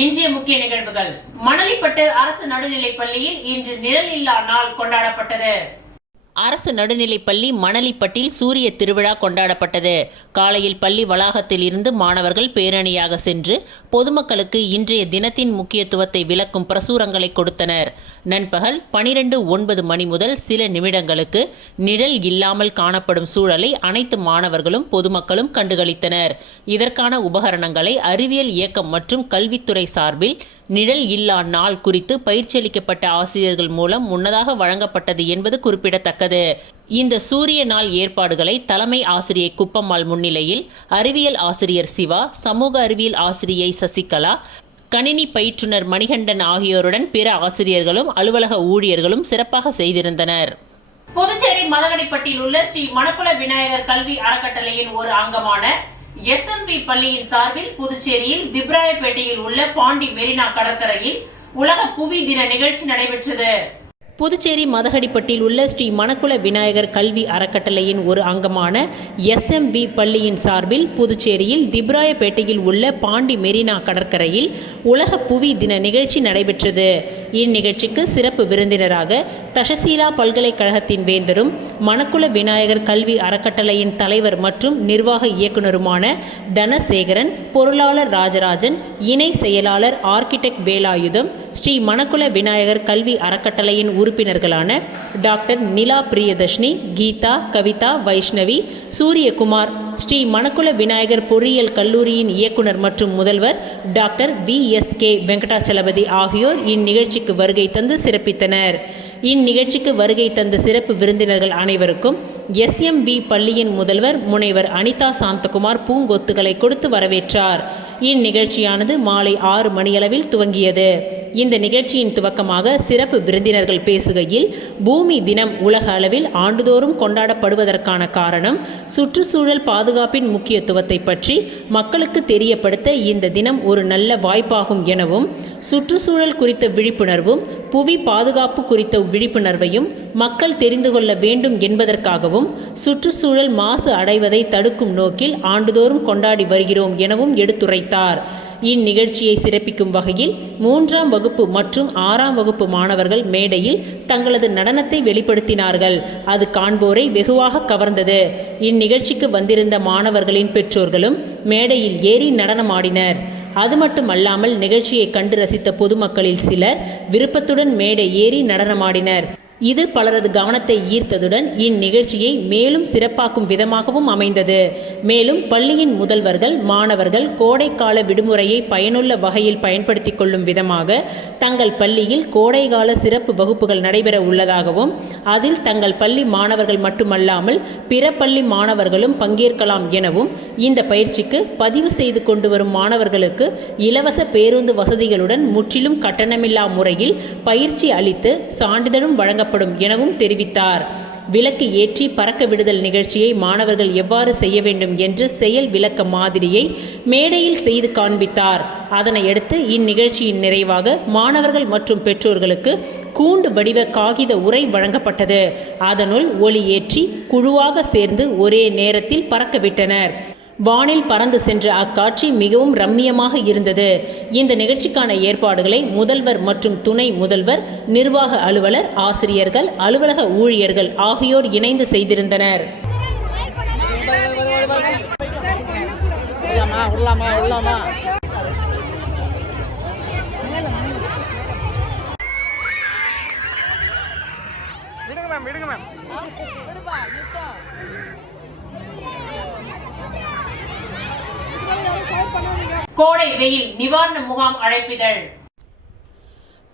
இன்றைய முக்கிய நிகழ்வுகள். மணலிப்பட்டு அரசு நடுநிலைப் பள்ளியில் இன்று நிழல் இல்லா நாள் கொண்டாடப்பட்டது. அரசு நடுநிலைப்பள்ளி மணலிப்பட்டில் சூரிய திருவிழா கொண்டாடப்பட்டது. காலையில் பள்ளி வளாகத்தில் இருந்து மாணவர்கள் பேரணியாக சென்று பொதுமக்களுக்கு இன்றைய தினத்தின் முக்கியத்துவத்தை விளக்கும் பிரசுரங்களை கொடுத்தனர். நண்பகல் 12:09 மணி முதல் சில நிமிடங்களுக்கு நிழல் இல்லாமல் காணப்படும் சூழலை அனைத்து மாணவர்களும் பொதுமக்களும் கண்டுகளித்தனர். இதற்கான உபகரணங்களை அறிவியல் இயக்கம் மற்றும் கல்வித்துறை சார்பில் நிழல் இல்லா நாள் குறித்து பயிற்சியளிக்கப்பட்ட ஆசிரியர்கள் மூலம் முன்னதாக வழங்கப்பட்டது என்பது குறிப்பிடத்தக்கது. இந்த சூரிய நாள் ஏற்பாடுகளை தலைமை ஆசிரியை குப்பம்மாள் முன்னிலையில் அறிவியல் ஆசிரியர் சிவா, சமூக அறிவியல் ஆசிரியை சசிகலா, கணினி பயிற்றுனர் மணிகண்டன் ஆகியோருடன் பிற ஆசிரியர்களும் அலுவலக ஊழியர்களும் சிறப்பாக செய்திருந்தனர். புதுச்சேரி மதகடிப்பட்டில் உள்ள ஸ்ரீ மணக்குள விநாயகர் கல்வி அறக்கட்டளையின் ஒரு அங்கமான SMV பள்ளியின் சார்பில் புதுச்சேரியில் திப்ராயப்பேட்டையில் உள்ள பாண்டி மெரினா கடற்கரையில் உலக புவி தின நிகழ்ச்சி நடைபெற்றது. புதுச்சேரி மதகடிப்பட்டில் உள்ள ஸ்ரீ மணக்குள விநாயகர் கல்வி அறக்கட்டளையின் ஒரு அங்கமான SMV பள்ளியின் சார்பில் புதுச்சேரியில் திப்ராயப்பேட்டையில் உள்ள பாண்டி மெரினா கடற்கரையில் உலக புவி தின நிகழ்ச்சி நடைபெற்றது. இந்நிகழ்ச்சிக்கு சிறப்பு விருந்தினராக தஷசீலா பல்கலைக்கழகத்தின் வேந்தரும் மணக்குள விநாயகர் கல்வி அறக்கட்டளையின் தலைவர் மற்றும் நிர்வாக இயக்குநருமான தனசேகரன், பொருளாளர் ராஜராஜன், இணை செயலாளர் ஆர்கிடெக்ட் வேலாயுதம், ஸ்ரீ மணக்குள விநாயகர் கல்வி அறக்கட்டளையின் உறுப்பினர்களான டாக்டர் நிலா பிரியதர்ஷினி, கீதா, கவிதா, வைஷ்ணவி, சூரியகுமார், ஸ்ரீ மணக்குள விநாயகர் பொறியியல் கல்லூரியின் இயக்குனர் மற்றும் முதல்வர் டாக்டர் VSK வெங்கடாச்சலபதி ஆகியோர் இந்நிகழ்ச்சிக்கு வருகை தந்து சிறப்பித்தனர். இந்நிகழ்ச்சிக்கு வருகை தந்த சிறப்பு விருந்தினர்கள் அனைவருக்கும் SMV பள்ளியின் முதல்வர் முனைவர் அனிதா சாந்தகுமார் பூங்கொத்துகளை கொடுத்து வரவேற்றார். இந்நிகழ்ச்சியானது மாலை 6 மணியளவில் துவங்கியது. இந்த நிகழ்ச்சியின் துவக்கமாக சிறப்பு விருந்தினர்கள் பேசுகையில், பூமி தினம் உலக அளவில் ஆண்டுதோறும் கொண்டாடப்படுவதற்கான காரணம் சுற்றுச்சூழல் பாதுகாப்பின் முக்கியத்துவத்தை பற்றி மக்களுக்கு தெரியப்படுத்த இந்த தினம் ஒரு நல்ல வாய்ப்பாகும் எனவும், சுற்றுச்சூழல் குறித்த விழிப்புணர்வும் புவி பாதுகாப்பு குறித்த விழிப்புணர்வையும் மக்கள் தெரிந்து கொள்ள வேண்டும் என்பதற்காகவும் சுற்றுச்சூழல் மாசு அடைவதை தடுக்கும் நோக்கில் ஆண்டுதோறும் கொண்டாடி வருகிறோம் எனவும் எடுத்துரைத்தார். இந்நிகழ்ச்சியை சிறப்பிக்கும் வகையில் 3ஆம் வகுப்பு மற்றும் 6ஆம் வகுப்பு மாணவர்கள் மேடையில் தங்களது நடனத்தை வெளிப்படுத்தினார்கள். அது காண்போரை வெகுவாக கவர்ந்தது. இந்நிகழ்ச்சிக்கு வந்திருந்த மாணவர்களின் பெற்றோர்களும் மேடையில் ஏறி நடனமாடினர். அது மட்டுமல்லாமல் நிகழ்ச்சியை கண்டு ரசித்த பொதுமக்களில் சிலர் விருப்பத்துடன் மேடை ஏறி நடனமாடினர். இது பலரது கவனத்தை ஈர்த்ததுடன் இந்நிகழ்ச்சியை மேலும் சிறப்பாக்கும் விதமாகவும் அமைந்தது. மேலும் பள்ளியின் முதல்வர்கள் மாணவர்கள் கோடைக்கால விடுமுறையை பயனுள்ள வகையில் பயன்படுத்திக் கொள்ளும் விதமாக தங்கள் பள்ளியில் கோடைகால சிறப்பு வகுப்புகள் நடைபெற உள்ளதாகவும், அதில் தங்கள் பள்ளி மாணவர்கள் மட்டுமல்லாமல் பிற பள்ளி மாணவர்களும் பங்கேற்கலாம் எனவும், இந்த பயிற்சிக்கு பதிவு செய்து கொண்டு வரும் மாணவர்களுக்கு இலவச பேருந்து வசதிகளுடன் முற்றிலும் கட்டணமில்லா முறையில் பயிற்சி அளித்து சான்றிதழும் வழங்கப்படும் எனவும் தெரிவித்தார். விளக்கு ஏற்றி பறக்க விடுதல் நிகழ்ச்சியை மாணவர்கள் எவ்வாறு செய்ய வேண்டும் என்று செயல் விளக்க மாதிரியை மேடையில் செய்து காண்பித்தார். அதனையடுத்து இந்நிகழ்ச்சியின் நிறைவாக மாணவர்கள் மற்றும் பெற்றோர்களுக்கு கூண்டு வடிவ காகித உரை வழங்கப்பட்டது. அதனுள் ஒலி ஏற்றி குழுவாக சேர்ந்து ஒரே நேரத்தில் பறக்கவிட்டனர். வானில் பறந்து சென்ற அக்காட்சி மிகவும் ரம்மியமாக இருந்தது. இந்த நிகழ்ச்சிக்கான ஏற்பாடுகளை முதல்வர் மற்றும் துணை முதல்வர், நிர்வாக அலுவலர், ஆசிரியர்கள், அலுவலக ஊழியர்கள் ஆகியோர் இணைந்து செய்திருந்தனர். கோடை வெயில் நிவாரண முகாம் அழைப்பிதழ்.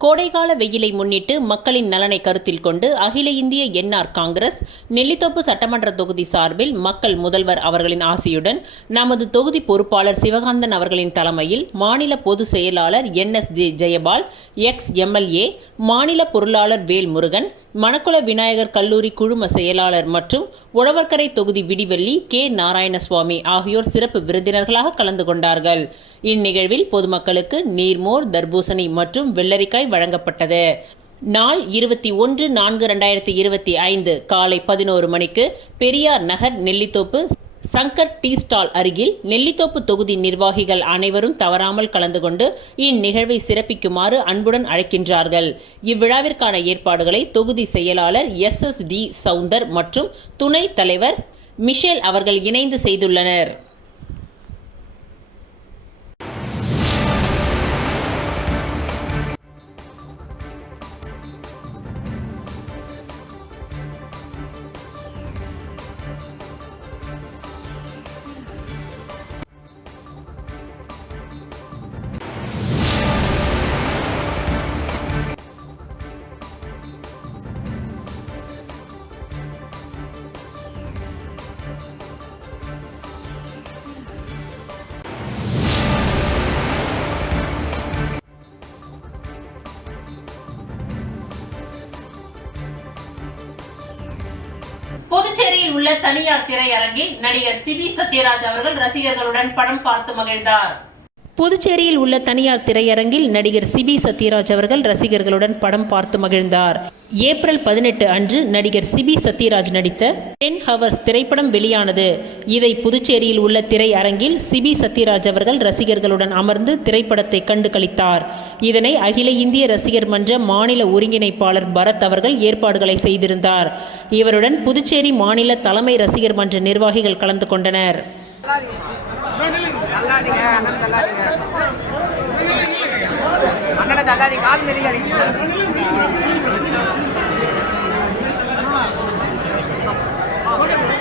கோடைகால வெயிலை முன்னிட்டு மக்களின் நலனை கருத்தில் கொண்டு அகில இந்திய NR காங்கிரஸ் நெல்லித்தோப்பு சட்டமன்ற தொகுதி சார்பில் மக்கள் முதல்வர் அவர்களின் ஆசியுடன் நமது தொகுதி பொறுப்பாளர் சிவகாந்தன் அவர்களின் தலைமையில் மாநில பொதுச் செயலாளர் NSJ ஜெயபால், ex-MLA, மாநில பொருளாளர் வேல்முருகன், மணக்குள விநாயகர் கல்லூரி குழும செயலாளர் மற்றும் உழவர்கரை தொகுதி விடிவெள்ளி K. நாராயணசுவாமி ஆகியோர் சிறப்பு விருந்தினர்களாக கலந்து கொண்டார்கள். இந்நிகழ்வில் பொதுமக்களுக்கு நீர்மோர், தர்பூசணி மற்றும் வெள்ளரிக்காய் வழங்கப்பட்டது. நாள் 21/4/2025 காலை 11 மணிக்கு பெரியார் நகர் நெல்லித்தோப்பு சங்கர் டீ ஸ்டால் அருகில் நெல்லித்தோப்பு தொகுதி நிர்வாகிகள் அனைவரும் தவறாமல் கலந்து கொண்டு இந்நிகழ்வை சிறப்பிக்குமாறு அன்புடன் அழைக்கின்றார்கள். இவ்விழாவிற்கான ஏற்பாடுகளை தொகுதி செயலாளர் SSD சவுந்தர் மற்றும் துணைத் தலைவர் மிஷேல் அவர்கள் இணைந்து செய்துள்ளனர். புதுச்சேரியில் உள்ள தனியார் திரையரங்கில் நடிகர் சிபி சத்யராஜ் அவர்கள் ரசிகர்களுடன் படம் பார்த்து மகிழ்ந்தார். புதுச்சேரியில் உள்ள தனியார் திரையரங்கில் நடிகர் சிபி சத்யராஜ் அவர்கள் ரசிகர்களுடன் படம் பார்த்து மகிழ்ந்தார். ஏப்ரல் 18 அன்று நடிகர் சிபி சத்யராஜ் நடித்த 10 Hours திரைப்படம் வெளியானது. இதை புதுச்சேரியில் உள்ள திரையரங்கில் சிபி சத்யராஜ் அவர்கள் ரசிகர்களுடன் அமர்ந்து திரைப்படத்தை கண்டு களித்தார். இதனை அகில இந்திய ரசிகர் மன்ற மாநில ஒருங்கிணைப்பாளர் பரத் அவர்கள் ஏற்பாடுகளை செய்திருந்தார். இவருடன் புதுச்சேரி மாநில தலைமை ரசிகர் மன்ற நிர்வாகிகள் கலந்து கொண்டனர்.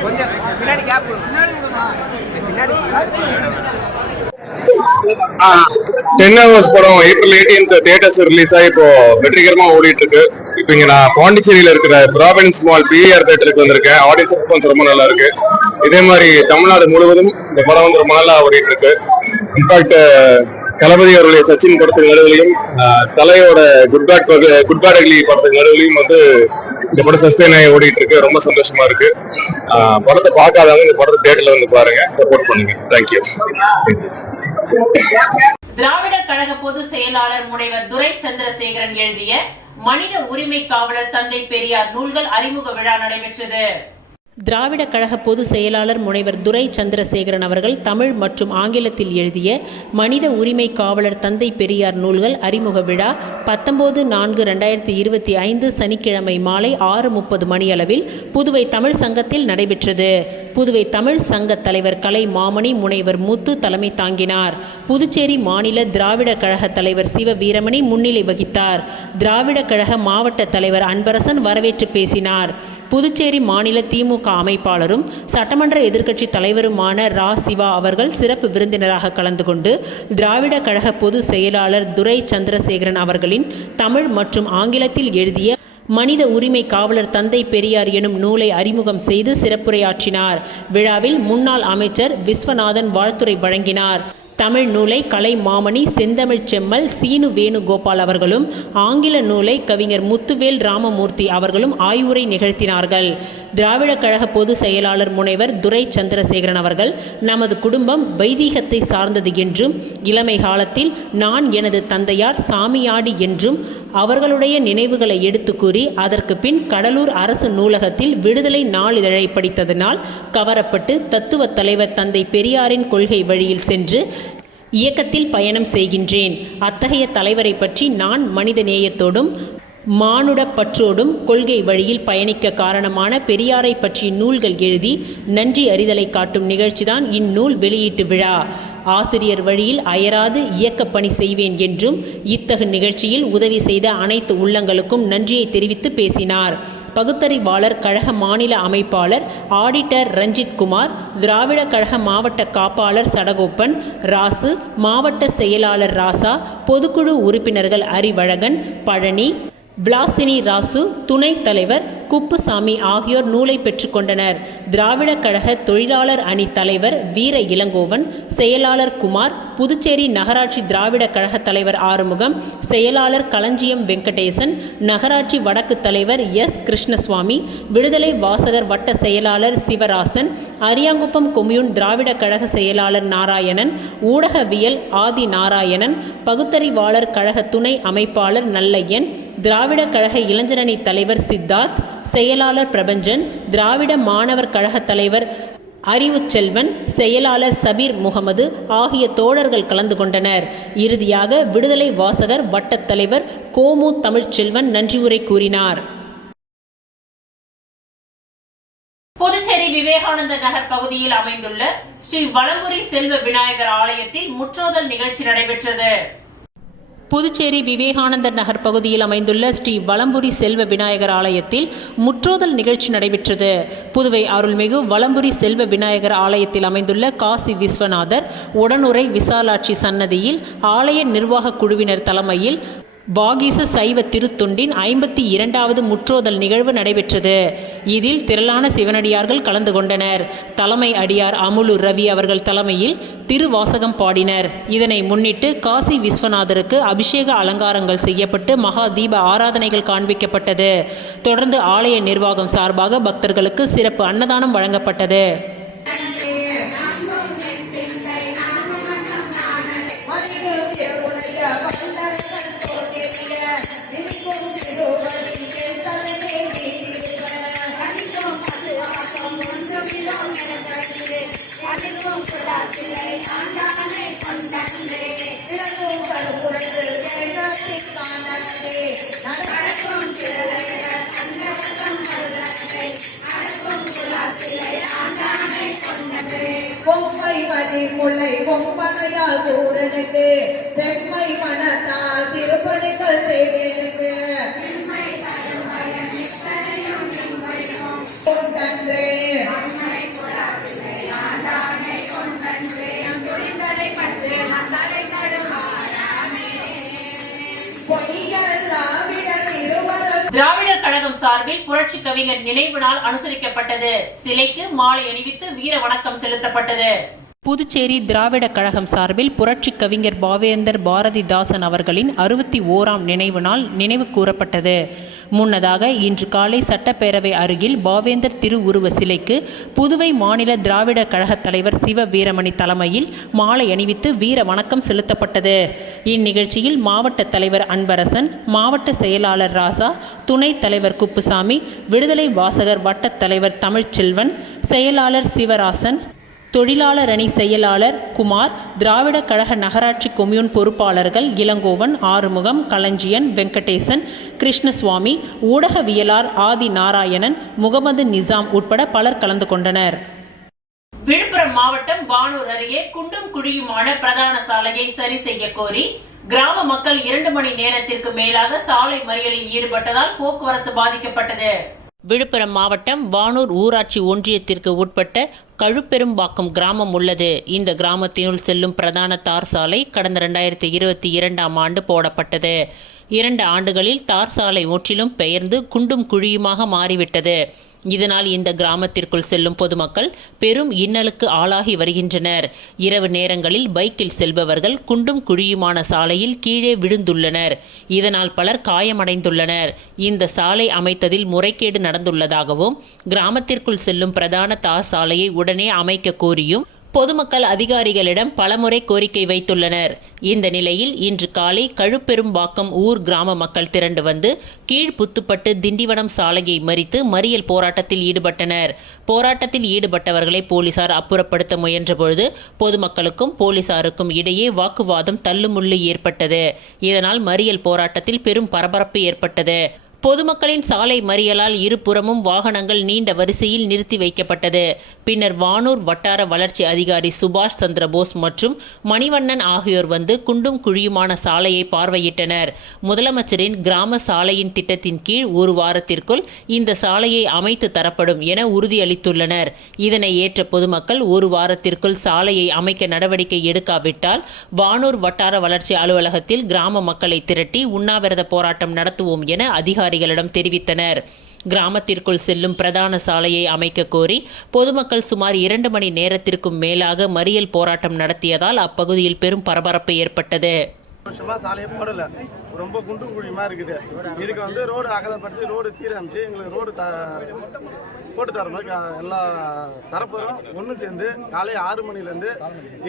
கொஞ்சம் பின்னாடி கேப் டென் ஹவர்ஸ் படம் ஏப்ரல் 18 தியேட்டர்ஸ் ரிலீஸ் ஆகி இப்போ வெற்றிகரமா ஓடிட்டு இருக்கு. இப்போ இங்க நான் பாண்டிச்சேரியில இருக்கிற ப்ராவின்ஸ் மால் PVR தியேட்டருக்கு வந்திருக்கேன். ஆடியன்ஸ் ரெஸ்பான்ஸ் ரொம்ப நல்லா இருக்கு. இதே மாதிரி தமிழ்நாடு முழுவதும் இந்த படம் வந்து ரொம்ப நல்லா ஓடிட்டு இருக்கு. இன்ஃபேக்ட் தளபதி அவருடைய சச்சின் படத்துக்கு நடுவிலையும் தலையோட குட் பேட் அக்லி படத்துக்கு நடுவிலையும் வந்து இந்த படம் சஸ்டெயின் ஆகி ஓடிட்டு இருக்கு. ரொம்ப சந்தோஷமா இருக்கு. படத்தை பார்க்காதவங்க இந்த படத்தை தியேட்டர்ல வந்து பாருங்க, சப்போர்ட் பண்ணுங்க. தேங்க்யூ. திராவிடர் கழக பொதுச் செயலாளர் முனைவர் துரை சந்திரசேகரன் எழுதிய மனித உரிமை காவலர் தந்தை பெரியார் நூல்கள் அறிமுக விழா நடைபெற்றது. திராவிட கழக பொதுச் செயலாளர் முனைவர் துரை சந்திரசேகரன் அவர்கள் தமிழ் மற்றும் ஆங்கிலத்தில் எழுதிய மனித உரிமை காவலர் தந்தை பெரியார் நூல்கள் அறிமுக விழா 19/4/2025 சனிக்கிழமை மாலை 6:30 மணியளவில் புதுவை தமிழ் சங்கத்தில் நடைபெற்றது. புதுவை தமிழ் சங்க தலைவர் கலை மாமணி முனைவர் முத்து தலைமை தாங்கினார். புதுச்சேரி மாநில திராவிட கழக தலைவர் சிவ வீரமணி முன்னிலை வகித்தார். திராவிட கழக மாவட்ட தலைவர் அன்பரசன் வரவேற்று பேசினார். புதுச்சேரி மாநில திமுக அமைப்பாளரும் சட்டமன்ற எதிர்க்கட்சி தலைவருமான ரா சிவா அவர்கள் சிறப்பு விருந்தினராக கலந்து கொண்டு திராவிட கழக பொதுச் செயலாளர் துரை சந்திரசேகரன் அவர்களின் தமிழ் மற்றும் ஆங்கிலத்தில் எழுதிய மனித உரிமை காவலர் தந்தை பெரியார் எனும் நூலை அறிமுகம் செய்து சிறப்புரையாற்றினார். விழாவில் முன்னாள் அமைச்சர் விஸ்வநாதன் வாழ்த்துரை வழங்கினார். தமிழ் நூலை கலை மாமணி செந்தமிழ் செம்மல் சீனு வேணுகோபால் அவர்களும் ஆங்கில நூலை கவிஞர் முத்துவேல் ராமமூர்த்தி அவர்களும் ஆய்வுரை நிகழ்த்தினார்கள். திராவிட கழக பொதுச் செயலாளர் முனைவர் துரை சந்திரசேகரன் அவர்கள் நமது குடும்பம் வைதீகத்தை சார்ந்தது என்றும் இளமை காலத்தில் நான் எனது தந்தையார் சாமியாடி என்றும் அவர்களுடைய நினைவுகளை எடுத்து கூறி அதற்கு பின் கடலூர் அரசு நூலகத்தில் விடுதலை நாளிதழை படித்ததனால் கவரப்பட்டு தத்துவ தலைவர் தந்தை பெரியாரின் கொள்கை வழியில் சென்று இயக்கத்தில் பயணம் செய்கின்றேன். அத்தகைய தலைவரை பற்றி நான் மனித நேயத்தோடும் மானுட பற்றோடும் கொள்கை வழியில் பயணிக்க காரணமான பெரியாரை பற்றி நூல்கள் எழுதி நன்றி அறிதலை காட்டும் நிகழ்ச்சிதான் இந்நூல் வெளியீட்டு விழா. ஆசிரியர் வழியில் அயராது இயக்கப் பணி செய்வேன் என்றும் இத்தகு நிகழ்ச்சியில் உதவி செய்த அனைத்து உள்ளங்களுக்கும் நன்றியை தெரிவித்து பேசினார். பகுத்தறிவாளர் கழக மாநில அமைப்பாளர் ஆடிட்டர் ரஞ்சித் குமார், திராவிட கழக மாவட்ட காப்பாளர் சடகோப்பன், ராசு, மாவட்ட செயலாளர் ராசா, பொதுக்குழு உறுப்பினர்கள் அறிவழகன், பழனி, விளாசினி ராசு, துணைத் தலைவர் குப்புசாமி ஆகியோர் நூலை பெற்றுக்கொண்டனர். திராவிட கழக தொழிலாளர் அணி தலைவர் வீர இளங்கோவன், செயலாளர் குமார், புதுச்சேரி நகராட்சி திராவிட கழக தலைவர் ஆறுமுகம், செயலாளர் களஞ்சியம் வெங்கடேசன், நகராட்சி வடக்கு தலைவர் எஸ் கிருஷ்ணசுவாமி, விடுதலை வாசகர் வட்ட செயலாளர் சிவராசன், அரியாங்குப்பம் கொம்யூன் திராவிட கழக செயலாளர் நாராயணன், ஊடகவியல் ஆதி நாராயணன், பகுத்தறிவாளர் கழக துணை அமைப்பாளர் நல்லையன், திராவிட கழக இளைஞரணி தலைவர் சித்தார்த், செயலாளர் பிரபஞ்சன், திராவிட மாணவர் கழக தலைவர் அறிவுச்செல்வன், செயலாளர் சபீர் முகமது ஆகிய தோழர்கள் கலந்து கொண்டனர். இறுதியாக விடுதலை வாசகர் வட்டத் தலைவர் கோமு தமிழ்ச்செல்வன் நன்றியுரை கூறினார். புதுச்சேரி விவேகானந்தர் நகர் பகுதியில் அமைந்துள்ள ஸ்ரீ வலம்புரி செல்வ விநாயகர் ஆலயத்தில் முற்றோதல் நிகழ்ச்சி நடைபெற்றது. புதுச்சேரி விவேகானந்தர் நகர் பகுதியில் அமைந்துள்ள ஸ்ரீ வலம்புரி செல்வ விநாயகர் ஆலயத்தில் முற்றோதல் நிகழ்ச்சி நடைபெற்றது. புதுவை அருள்மிகு வலம்புரி செல்வ விநாயகர் ஆலயத்தில் அமைந்துள்ள காசி விஸ்வநாதர் உடனுரை விசாலாட்சி சன்னதியில் ஆலய நிர்வாக குழுவினர் தலைமையில் வாகீச சைவ திருத்தொண்டின் 52வது முற்றோதல் நிகழ்வு நடைபெற்றது. இதில் திரளான சிவனடியார்கள் கலந்து கொண்டனர். தலைமை அடியார் அமுலு ரவி அவர்கள் தலைமையில் திருவாசகம் பாடினர். இதனை முன்னிட்டு காசி விஸ்வநாதருக்கு அபிஷேக அலங்காரங்கள் செய்யப்பட்டு மகா தீப ஆராதனைகள் காண்பிக்கப்பட்டது. தொடர்ந்து ஆலய நிர்வாகம் சார்பாக பக்தர்களுக்கு சிறப்பு அன்னதானம் வழங்கப்பட்டது. பொம்மை மதி முல்லை பொம்பனையால் கூடனுக்கு பெண்மை மனத்தால் திருப்பணிகள் செய்தனுக்கு கொண்டன்றே திராவிடர் கழகம் சார்பில் புரட்சி கவிஞர் நினைவு நாள் அனுசரிக்கப்பட்டது. சிலைக்கு மாலை அணிவித்து வீர வணக்கம் செலுத்தப்பட்டது. புதுச்சேரி திராவிட கழகம் சார்பில் புரட்சி கவிஞர் பாவேந்தர் பாரதிதாசன் அவர்களின் 61ஆம் நினைவு நாள் நினைவு கூறப்பட்டது. முன்னதாக இன்று காலை சட்டப்பேரவை அருகில் பாவேந்தர் திருவுருவ சிலைக்கு புதுவை மாநில திராவிட கழக தலைவர் சிவ வீரமணி தலைமையில் மாலை அணிவித்து வீர வணக்கம் செலுத்தப்பட்டது. இந்நிகழ்ச்சியில் மாவட்ட தலைவர் அன்பரசன், மாவட்ட செயலாளர் ராசா, துணைத் தலைவர் குப்புசாமி, விடுதலை வாசகர் வட்டத் தலைவர் தமிழ்ச்செல்வன், செயலாளர் சிவராசன், தொழிலாளர் அணி செயலாளர் குமார், திராவிட கழக நகராட்சி கொம்யூன் பொறுப்பாளர்கள் இளங்கோவன், ஆறுமுகம், களஞ்சியன், வெங்கடேசன், கிருஷ்ணசுவாமி, ஊடகவியலாளர் ஆதி நாராயணன், முகமது நிசாம் உட்பட பலர் கலந்து கொண்டனர். விழுப்புரம் மாவட்டம் வானூர் அருகே குண்டும் குழியுமான பிரதான சாலையை சரி செய்ய கோரி கிராம மக்கள் 2 மணி நேரத்திற்கு மேலாக சாலை மறியலில் ஈடுபட்டதால் போக்குவரத்து பாதிக்கப்பட்டது. விழுப்புரம் மாவட்டம் வானூர் ஊராட்சி ஒன்றியத்திற்கு உட்பட்ட கழுப்பெரும்பாக்கம் கிராமம் உள்ளது. இந்த கிராமத்தினுள் செல்லும் பிரதான தார் சாலை கடந்த 2022ஆம் ஆண்டு போடப்பட்டது. 2 ஆண்டுகளில் தார் சாலை முற்றிலும் பெயர்ந்து குண்டும் குழியுமாக மாறிவிட்டது. இதனால் இந்த கிராமத்திற்குள் செல்லும் பொதுமக்கள் பெரும் இன்னலுக்கு ஆளாகி வருகின்றனர். இரவு நேரங்களில் பைக்கில் செல்பவர்கள் குண்டும் குழியுமான சாலையில் கீழே விழுந்துள்ளனர். இதனால் பலர் காயமடைந்துள்ளனர். இந்த சாலை அமைத்ததில் முறைகேடு நடந்துள்ளதாகவும் கிராமத்திற்குள் செல்லும் பிரதான தார் சாலையை உடனே அமைக்க கோரியும் பொதுமக்கள் அதிகாரிகளிடம் பலமுறை கோரிக்கை வைத்துள்ளனர். இந்த நிலையில் இன்று காலை கழுப்பெரும்பாக்கம் ஊர் கிராம மக்கள் திரண்டு வந்து கீழ்புத்துப்பட்டு திண்டிவனம் சாலையை மறித்து மறியல் போராட்டத்தில் ஈடுபட்டனர். போராட்டத்தில் ஈடுபட்டவர்களை போலீசார் அப்புறப்படுத்த முயன்றபொழுது பொதுமக்களுக்கும் போலீசாருக்கும் இடையே வாக்குவாதம் தள்ளுமுள்ளு ஏற்பட்டது. இதனால் மறியல் போராட்டத்தில் பெரும் பரபரப்பு ஏற்பட்டது. பொதுமக்களின் சாலை மறியலால் இருபுறமும் வாகனங்கள் நீண்ட வரிசையில் நிறுத்தி வைக்கப்பட்டது. பின்னர் வானூர் வட்டார வளர்ச்சி அதிகாரி சுபாஷ் சந்திரபோஸ் மற்றும் மணிவண்ணன் ஆகியோர் வந்து குண்டும் குழியுமான சாலையை பார்வையிட்டனர். முதலமைச்சரின் கிராம சாலையின் திட்டத்தின் கீழ் 1 வாரத்திற்குள் இந்த சாலையை அமைத்து தரப்படும் என உறுதியளித்துள்ளனர். இதனை ஏற்ற பொதுமக்கள் 1 வாரத்திற்குள் சாலையை அமைக்க நடவடிக்கை எடுக்காவிட்டால் வானூர் வட்டார வளர்ச்சி அலுவலகத்தில் கிராம மக்களை திரட்டி உண்ணாவிரத போராட்டம் நடத்துவோம் என அதிகாரிகளிடம் தெரிவித்தனர். கிராமத்திற்குள் செல்லும் பிரதான சாலையை அமைக்க கோரி பொதுமக்கள் சுமார் 2 மணி நேரத்திற்கும் மேலாக மறியல் போராட்டம் நடத்தியதால் அப்பகுதியில் பெரும் பரபரப்பு ஏற்பட்டது. சாலையை போடல, ரொம்ப குண்டும் குழியுமா இருக்குது. இதுக்கு வந்து ரோடு அகலப்படுத்தி ரோடு சீரமைச்சு எங்களுக்கு ரோடு போட்டு தர மாதிரி எல்லா தரப்போகிறோம் ஒன்று சேர்ந்து காலை 6 மணிலேருந்து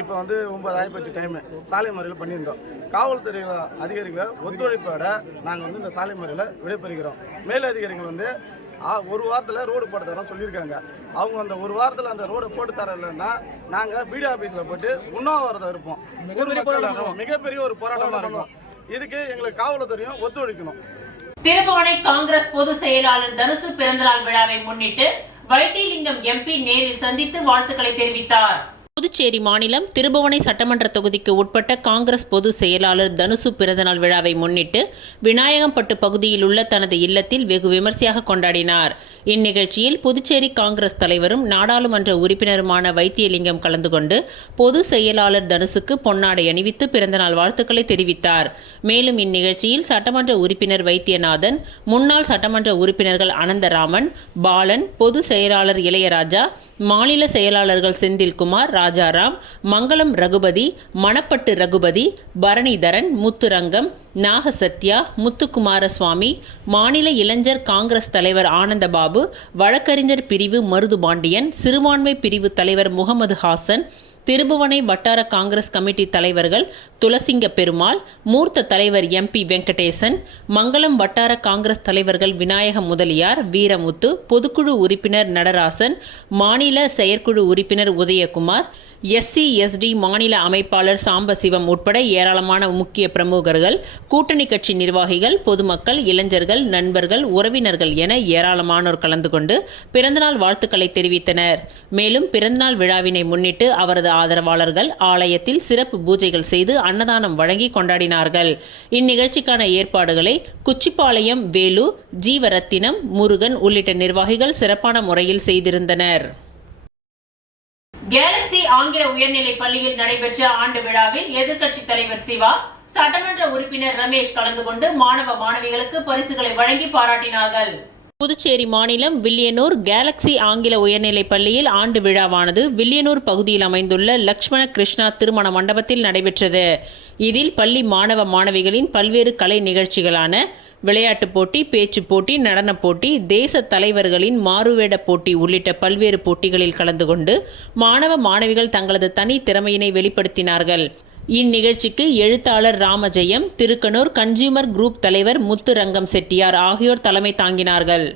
இப்போ வந்து 9 ஆகிப்போச்சு டைமு சாலை மறியல் பண்ணியிருந்தோம். காவல்துறை அதிகாரிகளை ஒத்துழைப்போட நாங்கள் வந்து இந்த சாலை மறியலை விடைபெறுகிறோம். மேலதிகாரிகள் வந்து ஒரு வாரத்தில் ரோடு போட்டு தரோம் சொல்லியிருக்காங்க. அவங்க அந்த ஒரு வாரத்தில் அந்த ரோடை போட்டு தரலைன்னா நாங்கள் பிடிஓ ஆஃபீஸில் போட்டு உண்ணாவிரதம் இருப்போம். மிகப்பெரிய ஒரு போராட்டமாக இருக்கும். இதுக்கு எங்களுக்கு காவல்துறையும் ஒத்துழைக்கணும். திருபுவனை காங்கிரஸ் பொதுச் செயலாளர் தனுசு பிறந்தநாள் விழாவை முன்னிட்டு வைத்திலிங்கம் எம்பி நேரில் சந்தித்து வாழ்த்துக்களை தெரிவித்தார். புதுச்சேரி மாநிலம் திருபுவனை சட்டமன்ற தொகுதிக்கு உட்பட்ட காங்கிரஸ் பொதுச் செயலாளர் தனுசு பிறந்தநாள் விழாவை முன்னிட்டு விநாயகம்பட்டு பகுதியில் உள்ள தனது இல்லத்தில் வெகு விமர்சையாக கொண்டாடினார். இந்நிகழ்ச்சியில் புதுச்சேரி காங்கிரஸ் தலைவரும் நாடாளுமன்ற உறுப்பினருமான வைத்தியலிங்கம் கலந்து கொண்டு பொதுச் செயலாளர் தனுசுக்கு பொன்னாடை அணிவித்து பிறந்தநாள் வாழ்த்துக்களை தெரிவித்தார். மேலும் இந்நிகழ்ச்சியில் சட்டமன்ற உறுப்பினர் வைத்தியநாதன், முன்னாள் சட்டமன்ற உறுப்பினர்கள் அனந்தராமன், பாலன், பொதுச் செயலாளர் இளையராஜா, மாநில செயலாளர்கள் செந்தில்குமார், ராஜாராம், மங்களம் ரகுபதி, மணப்பட்டு ரகுபதி, பரணிதரன், முத்துரங்கம், நாகசத்யா, முத்துக்குமாரசுவாமி, மாநில இளைஞர் காங்கிரஸ் தலைவர் ஆனந்தபாபு, வழக்கறிஞர் பிரிவு மருதுபாண்டியன், சிறுபான்மை பிரிவு தலைவர் முகமது ஹாசன், திருபுவனை வட்டார காங்கிரஸ் கமிட்டி தலைவர்கள் துளசிங்க பெருமாள், மூர்த்த தலைவர் எம்பி வெங்கடேசன், மங்களம் வட்டார காங்கிரஸ் தலைவர்கள் விநாயகம் முதலியார், வீரமுத்து, பொதுக்குழு உறுப்பினர் நடராசன், மாநில செயற்குழு உறுப்பினர் உதயகுமார், SC/SD மாநில அமைப்பாளர் சாம்பசிவம் உட்பட ஏராளமான முக்கிய பிரமுகர்கள், கூட்டணி கட்சி நிர்வாகிகள், பொதுமக்கள், இளைஞர்கள், நண்பர்கள், உறவினர்கள் என ஏராளமானோர் கலந்து கொண்டு பிறந்தநாள் வாழ்த்துக்களை தெரிவித்தனர். மேலும் பிறந்தநாள் விழாவினை முன்னிட்டு அவரது ஆதரவாளர்கள் ஆலயத்தில் சிறப்பு பூஜைகள் செய்து அன்னதானம் வழங்கி கொண்டாடினார்கள். இந்நிகழ்ச்சிக்கான ஏற்பாடுகளை குச்சிப்பாளையம் வேலு, ஜீவரத்தினம், முருகன் உள்ளிட்ட நிர்வாகிகள் சிறப்பான முறையில் செய்திருந்தனர். கேலக்ஸி ஆங்கில உயர்நிலை பள்ளியில் நடைபெற்ற ஆண்டு விழாவில் எதிர்க்கட்சி தலைவர் சிவா, சட்டமன்ற உறுப்பினர் ரமேஷ் கலந்து கொண்டு மாணவ மாணவிகளுக்கு பரிசுகளை வழங்கி பாராட்டினார்கள். புதுச்சேரி மாநிலம் வில்லியனூர் கேலக்ஸி ஆங்கில உயர்நிலைப் பள்ளியில் ஆண்டு விழாவானது வில்லியனூர் பகுதியில் அமைந்துள்ள லக்ஷ்மண கிருஷ்ணா திருமண மண்டபத்தில் நடைபெற்றது. இதில் பள்ளி மாணவ மாணவிகளின் பல்வேறு கலை நிகழ்ச்சிகளான விளையாட்டுப் போட்டி, பேச்சுப் போட்டி, நடனப் போட்டி, தேச தலைவர்களின் மாறுவேட போட்டி உள்ளிட்ட பல்வேறு போட்டிகளில் கலந்து கொண்டு மாணவ மாணவிகள் தங்களது தனி திறமையினை வெளிப்படுத்தினார்கள். இந்நிகழ்ச்சிக்கு எழுத்தாளர் ராமஜெயம், திருக்கனூர் கன்சியூமர் குரூப் தலைவர் முத்துரங்கம் செட்டியார் ஆகியோர் தலைமை தாங்கினார்கள்.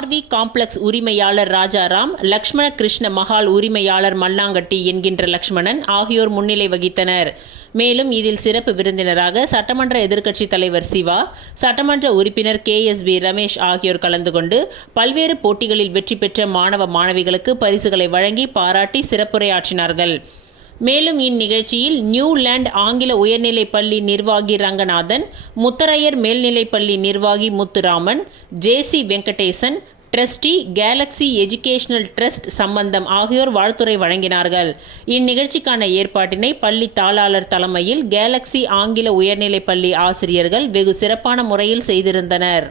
RV காம்ப்ளெக்ஸ் உரிமையாளர் ராஜாராம், லக்ஷ்மண கிருஷ்ண மஹால் உரிமையாளர் மல்லாங்கட்டி என்கின்ற லக்ஷ்மணன் ஆகியோர் முன்னிலை வகித்தனர். மேலும் இதில் சிறப்பு விருந்தினராக சட்டமன்ற எதிர்க்கட்சி தலைவர் சிவா, சட்டமன்ற உறுப்பினர் KSB ரமேஷ் ஆகியோர் கலந்து கொண்டு பல்வேறு போட்டிகளில் வெற்றி பெற்ற மாணவ மாணவிகளுக்கு பரிசுகளை வழங்கி பாராட்டி சிறப்புரையாற்றினார்கள். மேலும் இந்நிகழ்ச்சியில் நியூலேண்ட் ஆங்கில உயர்நிலைப் பள்ளி நிர்வாகி ரங்கநாதன், முத்தரையர் மேல்நிலைப் பள்ளி நிர்வாகி Muthuraman, JC Venkatesan, trustee Galaxy educational trust சம்பந்தம் ஆகியோர் வாழ்த்துரை வழங்கினார்கள். இந்நிகழ்ச்சிக்கான ஏற்பாட்டினை பள்ளி தாளாளர் தலைமையில் கேலக்ஸி ஆங்கில உயர்நிலைப் பள்ளி ஆசிரியர்கள் வெகு சிறப்பான முறையில் செய்திருந்தனர்.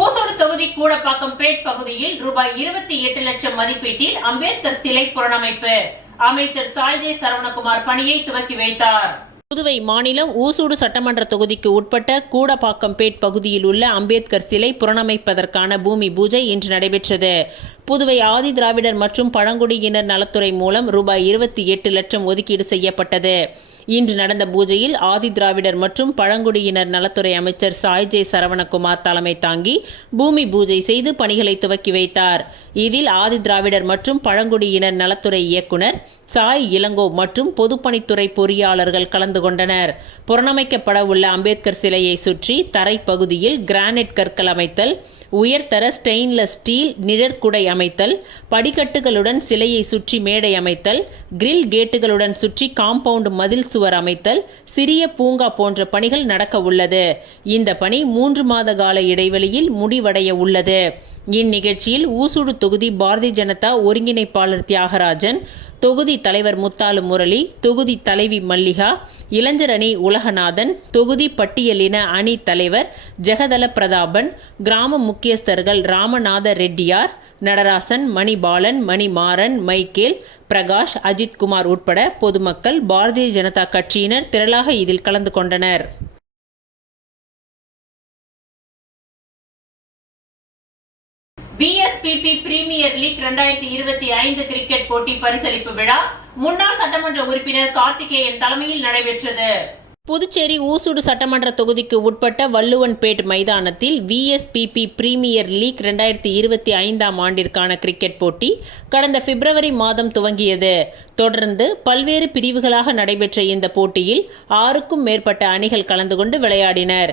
ஊசோடு தொகுதி கூடப்பாக்கம் பேட் பகுதியில் ரூபாய் 28 லட்சம் மதிப்பீட்டில் அம்பேத்கர் சிலை புனரமைப்பு. அமைச்சர் சாய்ஜே சரவணகுமார் பணியை துவக்கி வைத்தார். புதுவை மாநிலம் ஊசூடு சட்டமன்ற தொகுதிக்கு உட்பட்ட கூடப்பாக்கம்பேட் பகுதியில் உள்ள அம்பேத்கர் சிலை புனரமைப்பதற்கான பூமி பூஜை இன்று நடைபெற்றது. புதுவை ஆதி திராவிடர் மற்றும் பழங்குடியினர் நலத்துறை மூலம் ரூபாய் 28 லட்சம் ஒதுக்கீடு செய்யப்பட்டது. இன்று நடந்த பூஜையில் ஆதி திராவிடர் மற்றும் பழங்குடியினர் நலத்துறை அமைச்சர் சாய்ஜே சரவணகுமார் தலைமை தாங்கி பூமி பூஜை செய்து பணிகளை துவக்கி வைத்தார். இதில் ஆதி திராவிடர் மற்றும் பழங்குடியினர் நலத்துறை இயக்குனர் சாய் இளங்கோ மற்றும் பொதுப்பணித்துறை பொறியாளர்கள் கலந்து கொண்டனர். புனரமைக்கப்பட உள்ள அம்பேத்கர் சிலையை சுற்றி தரை பகுதியில் கிரானைட் கற்கள் அமைத்தல், உயர்தர ஸ்டெயின்லெஸ் ஸ்டீல் நிழற்குடை அமைத்தல், படிக்கட்டுகளுடன் சிலையை சுற்றி மேடை அமைத்தல், கிரில் கேட்டுகளுடன் சுற்றி காம்பவுண்ட் மதில் சுவர் அமைத்தல், சிறிய பூங்கா போன்ற பணிகள் நடக்க உள்ளது. இந்த பணி 3 மாத கால இடைவெளியில் முடிவடைய உள்ளது. இந்நிகழ்ச்சியில் ஊசூடு தொகுதி பாரதிய ஜனதா ஒருங்கிணைப்பாளர் தியாகராஜன், தொகுதி தலைவர் முத்தாலு முரளி, தொகுதி தலைவி மல்லிகா, இளைஞர் அணி உலகநாதன், தொகுதி பட்டியலின அணி தலைவர் ஜெகதல பிரதாபன், கிராம முக்கியஸ்தர்கள் ராமநாத ரெட்டியார், நடராசன், மணிபாலன், மணிமாறன், மைக்கேல், பிரகாஷ், அஜித்குமார் உட்பட பொதுமக்கள், பாரதிய ஜனதா கட்சியினர் திரளாக இதில் கலந்து கொண்டனர். VSPP பிரீமியர் லீக் 2025 கிரிக்கெட் போட்டி பரிசளிப்பு விழா முன்னாள் சட்டமன்ற உறுப்பினர் கார்த்திகேயன் தலைமையில் நடைபெற்றது. புதுச்சேரி ஊசுடு சட்டமன்ற தொகுதிக்கு உட்பட்ட வள்ளுவன்பேட் மைதானத்தில் VSPP பிரீமியர் லீக் 2025 ஆண்டிற்கான கிரிக்கெட் போட்டி கடந்த பிப்ரவரி மாதம் துவங்கியது. தொடர்ந்து பல்வேறு பிரிவுகளாக நடைபெற்ற இந்த போட்டியில் 6க்கும் மேற்பட்ட அணிகள் கலந்து கொண்டு விளையாடினர்.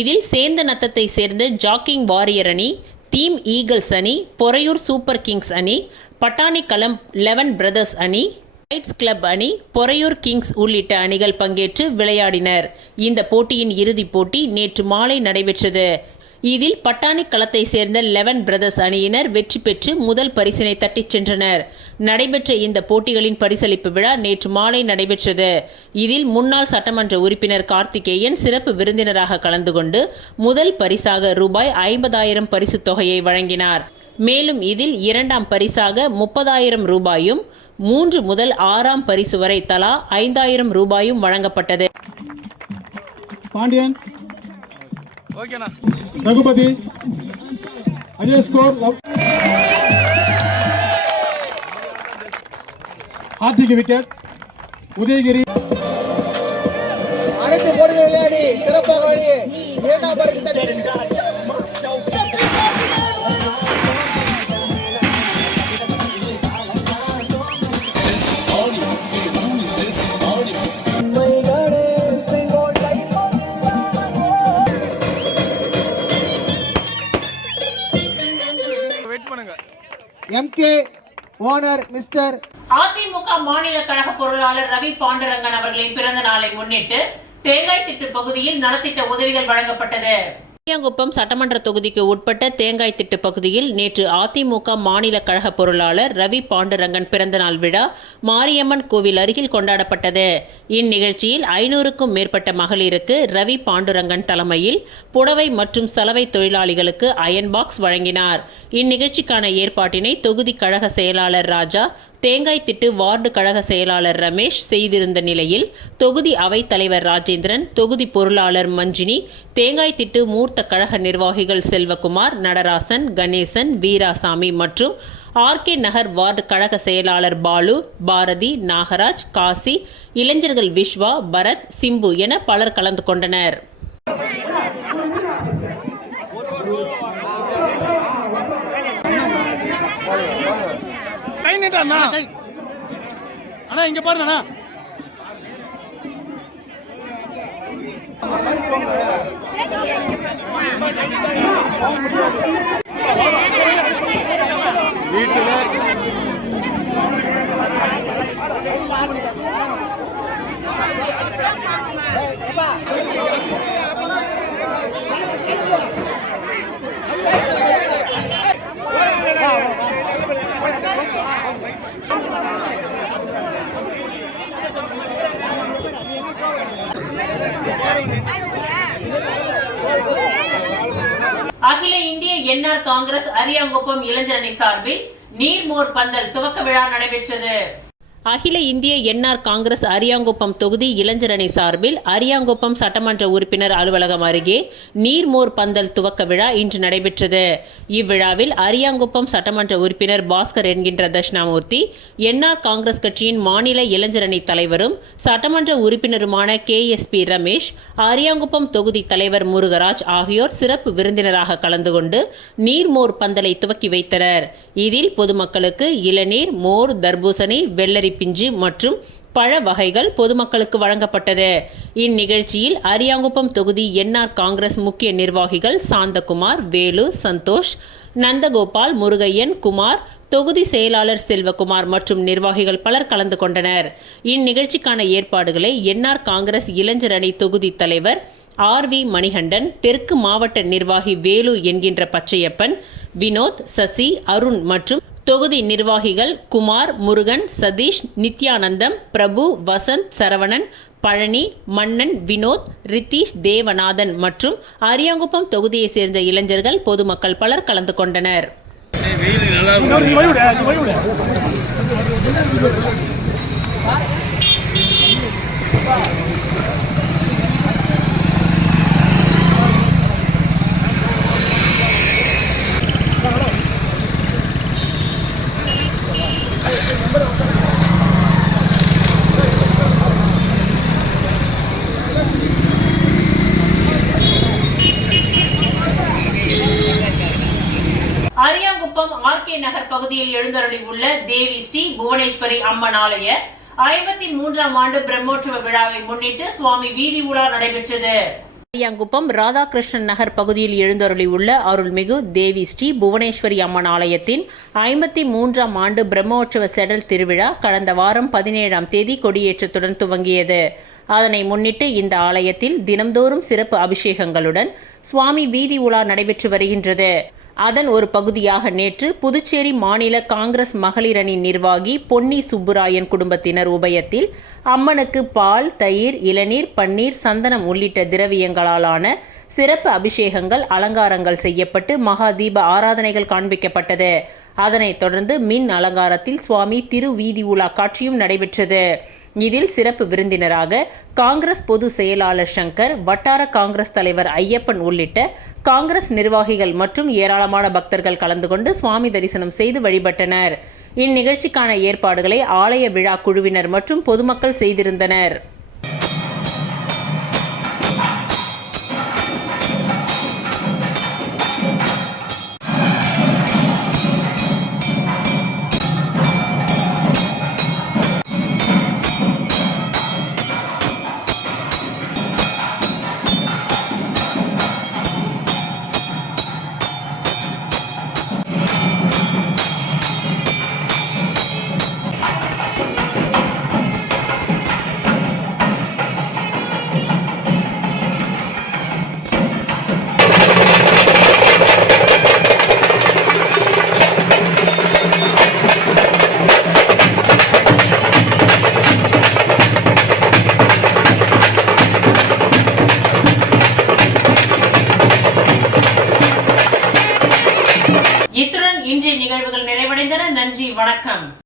இதில் சேந்த நத்தத்தை சேர்ந்த ஜாக்கிங் வாரியர் அணி, டீம் ஈகிள்ஸ் அணி, பொறையூர் சூப்பர் கிங்ஸ் அணி, பட்டாணிக்கலம் 11 பிரதர்ஸ் அணி, ரைட்ஸ் கிளப் அணி, பொறையூர் கிங்ஸ் உள்ளிட்ட அணிகள் பங்கேற்று விளையாடினர். இந்த போட்டியின் இறுதிப் போட்டி நேற்று மாலை நடைபெற்றது. இதில் பட்டாணிக்கலத்தை சேர்ந்த 11 பிரதர்ஸ் அணியினர் வெற்றி பெற்று முதல் பரிசினை தட்டிச் சென்றனர். நடைபெற்ற இந்த போட்டிகளின் பரிசளிப்பு விழா நேற்று மாலை நடைபெற்றது. இதில் முன்னாள் சட்டமன்ற உறுப்பினர் கார்த்திகேயன் சிறப்பு விருந்தினராக கலந்து கொண்டு முதல் பரிசாக ரூபாய் 50,000 பரிசுத் தொகையை வழங்கினார். மேலும் இதில் 2ஆம் பரிசாக 30,000 ரூபாயும், 3 முதல் 6ஆம் பரிசு வரை தலா 5,000 ரூபாயும் வழங்கப்பட்டது. பாண்டியன், ரகுபதி, அஜய் ஸ்கோர், ஹார்திக் விக்கெட், உதயகிரி அனைத்து போட்டிகள் விளையாடி சிறப்பாக விளையாடி 2ஆம் பரிசு MK ஓனர் மிஸ்டர். அதிமுக மாநில கழக பொருளாளர் ரவி பாண்டுரங்கன் அவர்களின் பிறந்த நாளை முன்னிட்டு தேங்காய் திட்டு பகுதியில் நலத்திட்ட உதவிகள் வழங்கப்பட்டது. அரியாங்குப்பம் சட்டமன்ற தொகுதிக்கு உட்பட்ட தேங்காய் திட்டு பகுதியில் நேற்று அதிமுக மாநில கழக பொருளாளர் ரவி பாண்டுரங்கன் பிறந்தநாள் விழா மாரியம்மன் கோவில் அருகில் கொண்டாடப்பட்டது. இந்நிகழ்ச்சியில் 500க்கும் மேற்பட்ட மகளிருக்கு ரவி பாண்டுரங்கன் தலைமையில் புடவை மற்றும் சலவை தொழிலாளிகளுக்கு அயன் பாக்ஸ் வழங்கினார். இந்நிகழ்ச்சிக்கான ஏற்பாட்டினை தொகுதி கழக செயலாளர் ராஜா, தேங்காய் திட்டு வார்டு கழக செயலாளர் ரமேஷ் செய்திருந்த நிலையில் தொகுதி அவைத் தலைவர் ராஜேந்திரன், தொகுதி பொருளாளர் மஞ்சினி, தேங்காய் திட்டு மூர்த்த கழக நிர்வாகிகள் செல்வகுமார், நடராசன், கணேசன், வீராசாமி மற்றும் RK நகர் வார்டு கழக செயலாளர் பாலு, பாரதி, நாகராஜ், காசி, இளைஞர்கள் விஸ்வா, பரத், சிம்பு என பலர் கலந்து கொண்டனர். அண்ணா இங்க பாருங்க அகில இந்திய NR காங்கிரஸ் அரியாங்குப்பம் இளைஞரணி சார்பில் நீர்மோர் பந்தல் துவக்க விழா நடைபெற்றது. அகில இந்திய NR காங்கிரஸ் அரியாங்குப்பம் தொகுதி இளைஞரணி சார்பில் அரியாங்குப்பம் சட்டமன்ற உறுப்பினர் அலுவலகம் அருகே நீர்மோர் பந்தல் துவக்க விழா இன்று நடைபெற்றது. இவ்விழாவில் அரியாங்குப்பம் சட்டமன்ற உறுப்பினர் பாஸ்கர் என்கின்ற தட்சிணாமூர்த்தி, NR காங்கிரஸ் கட்சியின் மாநில இளைஞரணி தலைவரும் சட்டமன்ற உறுப்பினருமான KSP ரமேஷ், அரியாங்குப்பம் தொகுதி தலைவர் முருகராஜ் ஆகியோர் சிறப்பு விருந்தினராக கலந்து கொண்டு நீர்மோர் பந்தலை துவக்கி வைத்தனர். இதில் பொதுமக்களுக்கு இளநீர், மோர், தர்பூசணி, வெள்ளரி பிஞ்சு மற்றும் பழ வகைகள் பொதுமக்களுக்கு வழங்கப்பட்டது. இந்நிகழ்ச்சியில் அரியாங்குப்பம் தொகுதி NR காங்கிரஸ் முக்கிய நிர்வாகிகள் சாந்தகுமார், வேலு, சந்தோஷ், நந்தகோபால், முருகையன், குமார், தொகுதி செயலாளர் செல்வகுமார் மற்றும் நிர்வாகிகள் பலர் கலந்து கொண்டனர். இந்நிகழ்ச்சிக்கான ஏற்பாடுகளை NR காங்கிரஸ் இளைஞர் அணி தொகுதி தலைவர் RV மணிகண்டன், தெற்கு மாவட்ட நிர்வாகி வேலு என்கின்ற பச்சையப்பன், வினோத், சசி, அருண் மற்றும் தொகுதி நிர்வாகிகள் குமார், முருகன், சதீஷ், நித்யானந்தம், பிரபு, வசந்த், சரவணன், பழனி, மன்னன், வினோத், ரித்தீஷ், தேவநாதன் மற்றும் அரியாங்குப்பம் தொகுதியை சேர்ந்த இளைஞர்கள், பொதுமக்கள் பலர் கலந்து கொண்டனர். அரியாங்குப்பம் ஆர்கே நகர் பகுதியில் எழுந்தருளி உள்ள தேவி ஸ்ரீ புவனேஸ்வரி அம்மன் ஆலய 53ஆம் ஆண்டு பிரம்மோற்சவ விழாவை முன்னிட்டு சுவாமி வீதி உலா நடைபெற்றது. அரியாங்குப்பம் ராதாகிருஷ்ணன் நகர் பகுதியில் எழுந்தருளி உள்ள அருள்மிகு தேவி ஸ்ரீ புவனேஸ்வரி அம்மன் ஆலயத்தின் 53ஆம் ஆண்டு பிரம்மோற்சவ செடல் திருவிழா கடந்த வாரம் 17ஆம் தேதி கொடியேற்றத்துடன் துவங்கியது. அதனை முன்னிட்டு இந்த ஆலயத்தில் தினம்தோறும் சிறப்பு அபிஷேகங்களுடன் சுவாமி வீதி உலா நடைபெற்று வருகின்றது. அதன் ஒரு பகுதியாக நேற்று புதுச்சேரி மாநில காங்கிரஸ் மகளிர் அணி நிர்வாகி பொன்னி சுப்புராயன் குடும்பத்தினர் உபயத்தில் அம்மனுக்கு பால், தயிர், இளநீர், பன்னீர், சந்தனம் உள்ளிட்ட திரவியங்களாலான சிறப்பு அபிஷேகங்கள், அலங்காரங்கள் செய்யப்பட்டு மகா தீப ஆராதனைகள் காண்பிக்கப்பட்டது. அதனைத் தொடர்ந்து மின் அலங்காரத்தில் சுவாமி திருவீதி உலா காட்சியும் நடைபெற்றது. இதில் சிறப்பு விருந்தினராக காங்கிரஸ் பொதுச் செயலாளர் சங்கர், வட்டார காங்கிரஸ் தலைவர் ஐயப்பன் உள்ளிட்ட காங்கிரஸ் நிர்வாகிகள் மற்றும் ஏராளமான பக்தர்கள் கலந்து கொண்டு சுவாமி தரிசனம் செய்து வழிபட்டனர். இந்நிகழ்ச்சிக்கான ஏற்பாடுகளை ஆலய விழா குழுவினர் மற்றும் பொதுமக்கள் செய்திருந்தனர்.